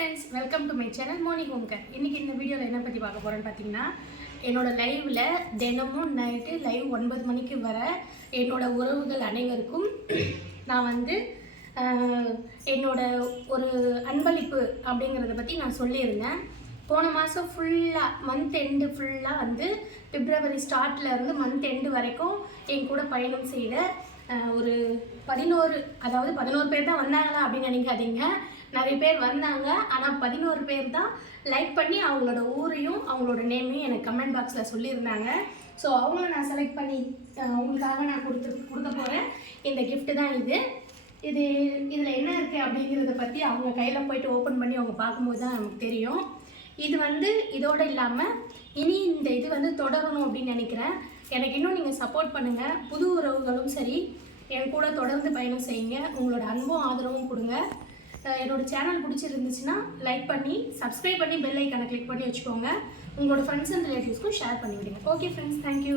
Friends welcome to my channel Moni ஹோம்கர் இன்றைக்கி இந்த வீடியோவில் என்ன பற்றி பார்க்க போகிறேன்னு பார்த்தீங்கன்னா என்னோடய லைவில் தினமும் நைட்டு லைவ் ஒன்பது மணிக்கு வர என்னோட உறவுகள் அனைவருக்கும் நான் வந்து என்னோடய என்னோட ஒரு அன்பளிப்பு அப்படிங்கிறத பற்றி நான் சொல்லியிருந்தேன். போன மாதம் ஃபுல்லாக மந்த் எண்டு ஃபுல்லாக வந்து பிப்ரவரி ஸ்டார்ட்ல இருந்து மந்த் எண்டு வரைக்கும் என் கூட பயணம் செய்த ஒரு பதினோரு அதாவது பதினோரு பேர் தான் வந்தாங்களா அப்படின்னு நினைக்காதீங்க. நிறைய பேர் வந்தாங்க ஆனால் பதினோரு பேர் தான் லைக் பண்ணி அவங்களோட ஊரையும் அவங்களோட நேமையும் எனக்கு கமெண்ட் பாக்ஸில் சொல்லியிருந்தாங்க. ஸோ அவங்கள நான் செலக்ட் பண்ணி அவங்களுக்காக நான் கொடுத்து கொடுக்க போகிறேன் இந்த கிஃப்ட்டு தான் இது. இது இதில் என்ன இருக்குது அப்படிங்கிறத பற்றி அவங்க கையில் போயிட்டு ஓப்பன் பண்ணி அவங்க பார்க்கும்போது தான் நமக்கு தெரியும். இது வந்து இதோடு இல்லாமல் இனி இந்த இது வந்து தொடரணும் அப்படின்னு நினைக்கிறேன். எனக்கு இன்னும் நீங்கள் சப்போர்ட் பண்ணுங்கள் புது உறவுகளும் சரி என் கூட தொடர்ந்து பயணம் செய்யுங்க. உங்களோட அன்பும் ஆதரவும் கொடுங்க. என்னோட சேனல் பிடிச்சிருந்துச்சுன்னா லைக் பண்ணி சப்ஸ்கிரைப் பண்ணி பெல் ஐக்கனை கிளிக் பண்ணி வச்சுக்கோங்க. உங்களோட ஃப்ரெண்ட்ஸ் அண்ட் ரிலேட்டிவ்ஸ்க்கும் ஷேர் பண்ணி விடுங்க ஓகே ஃப்ரெண்ட்ஸ் தேங்க்யூ